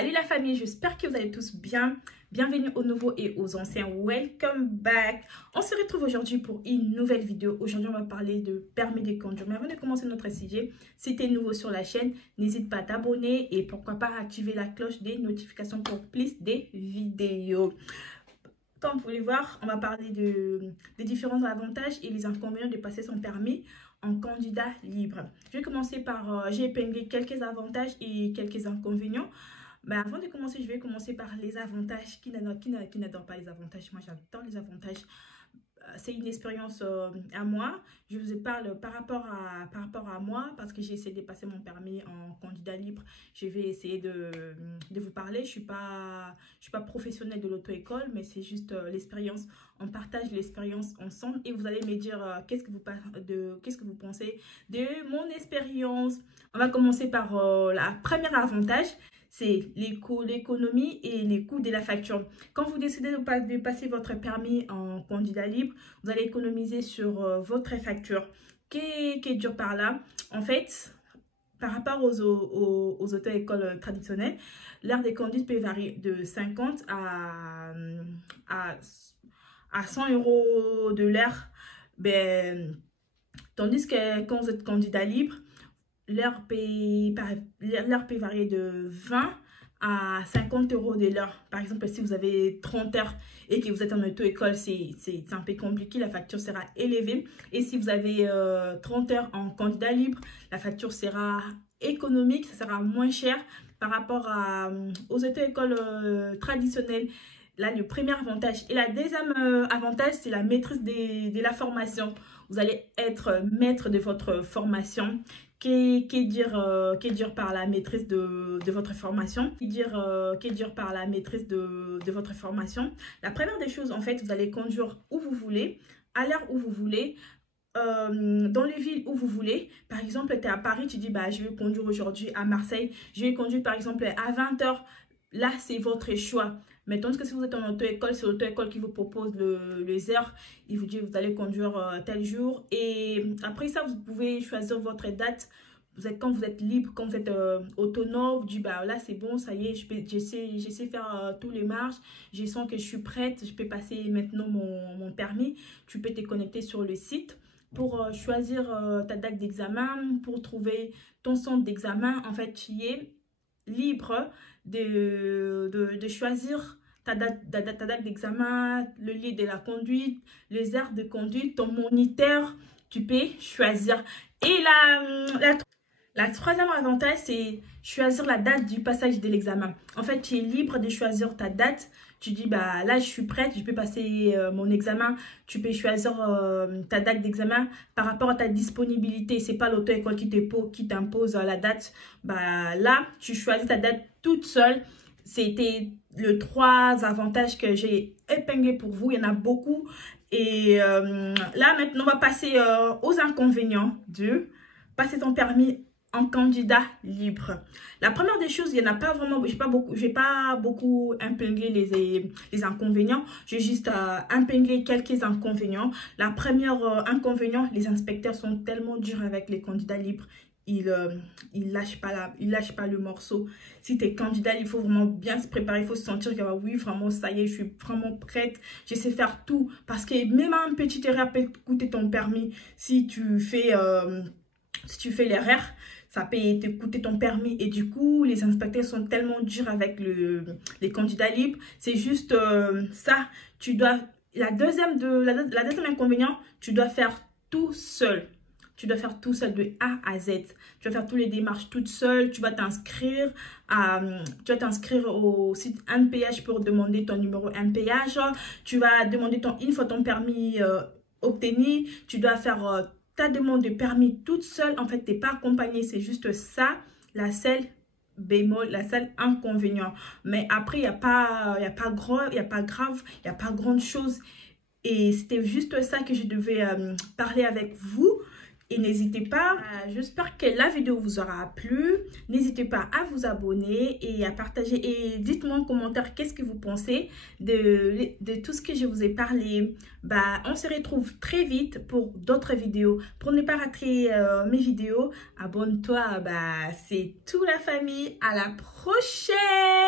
Salut la famille, j'espère que vous allez tous bien. Bienvenue aux nouveaux et aux anciens. Welcome back. On se retrouve aujourd'hui pour une nouvelle vidéo. Aujourd'hui, on va parler de permis de conduire. Mais avant de commencer notre sujet, si tu es nouveau sur la chaîne, n'hésite pas à t'abonner et pourquoi pas activer la cloche des notifications pour plus des vidéos. Comme vous pouvez voir, on va parler des différents avantages et les inconvénients de passer son permis en candidat libre. Je vais commencer par, j'ai épinglé quelques avantages et quelques inconvénients. Mais avant de commencer, je vais commencer par les avantages. Qui n'adore pas les avantages? Moi, j'adore les avantages. C'est une expérience à moi. Je vous parle par rapport à moi parce que j'ai essayé de passer mon permis en candidat libre. Je vais essayer de vous parler. Je suis pas professionnelle de l'auto-école, mais c'est juste l'expérience. On partage l'expérience ensemble et vous allez me dire qu'est-ce que vous pensez de mon expérience. On va commencer par la première avantage. C'est l'économie et les coûts de la facture. Quand vous décidez de passer votre permis en candidat libre, vous allez économiser sur votre facture. Qu'est-ce qui est dur par là? En fait, par rapport aux auto-écoles traditionnelles, l'heure de conduite peut varier de 50 à 100 € de l'heure. Tandis que quand vous êtes candidat libre, l'heure peut varier de 20 à 50 € de l'heure. Par exemple, si vous avez 30 heures et que vous êtes en auto-école, c'est un peu compliqué, la facture sera élevée. Et si vous avez 30 heures en candidat libre, la facture sera économique, ça sera moins cher par rapport aux auto-écoles traditionnelles. Là, le premier avantage. Et la deuxième avantage, c'est la maîtrise de la formation. Vous allez être maître de votre formation. Qu'est dire par la maîtrise de votre formation? Qu'est dire par la maîtrise de votre formation? La première des choses, en fait, vous allez conduire où vous voulez, à l'heure où vous voulez, dans les villes où vous voulez. Par exemple, tu es à Paris, tu dis, je vais conduire aujourd'hui à Marseille. Je vais conduire, par exemple, à 20 h. Là, c'est votre choix. Mais tandis que si vous êtes en auto-école, c'est l'auto-école qui vous propose les heures. Il vous dit, vous allez conduire tel jour. Et après ça, vous pouvez choisir votre date. Quand vous êtes libre, quand vous êtes autonome, vous dites, là, c'est bon, ça y est, j'essaie de faire tous les marches. Je sens que je suis prête, je peux passer maintenant mon permis. Tu peux te connecter sur le site pour choisir ta date d'examen, pour trouver ton centre d'examen. En fait, tu es libre de choisir ta date d'examen, le lieu de la conduite, les heures de conduite, ton moniteur, tu peux choisir. Et la troisième avantage, c'est choisir la date du passage de l'examen. En fait, tu es libre de choisir ta date. Tu dis, là, je suis prête, je peux passer mon examen. Tu peux choisir ta date d'examen par rapport à ta disponibilité. Ce n'est pas l'auto-école qui t'impose la date. Là, tu choisis ta date toute seule. C'était les trois avantages que j'ai épinglés pour vous. Il y en a beaucoup. Et là, maintenant, on va passer aux inconvénients de passer ton permis en candidat libre. La première des choses, il n'y en a pas vraiment, je vais pas beaucoup épingler les inconvénients. J'ai juste épinglé quelques inconvénients. La première inconvénient, les inspecteurs sont tellement durs avec les candidats libres. Ils lâchent pas le morceau. Si tu es candidat, il faut vraiment bien se préparer. Il faut se sentir que oui, vraiment, ça y est, je suis vraiment prête. Je sais faire tout. Parce que même un petit erreur peut coûter ton permis. Si tu fais l'erreur, ça peut te coûter ton permis. Et du coup, les inspecteurs sont tellement durs avec les candidats libres. C'est juste ça. La deuxième inconvénient, tu dois faire tout seul. Tu dois faire tout seul de A à Z. Tu vas faire toutes les démarches toute seule. Tu vas t'inscrire au site MPH pour demander ton numéro MPH. Tu vas demander une fois ton permis obtenu. Tu dois faire ta demande de permis toute seule. En fait, tu n'es pas accompagné. C'est juste ça, la seule bémol, la seule inconvénient. Mais après, il n'y a pas grave, il n'y a pas grande chose. Et c'était juste ça que je devais parler avec vous. Et n'hésitez pas, j'espère que la vidéo vous aura plu. N'hésitez pas à vous abonner et à partager. Et dites-moi en commentaire qu'est-ce que vous pensez de tout ce que je vous ai parlé. On se retrouve très vite pour d'autres vidéos. Pour ne pas rater mes vidéos, abonne-toi. C'est tout la famille. À la prochaine!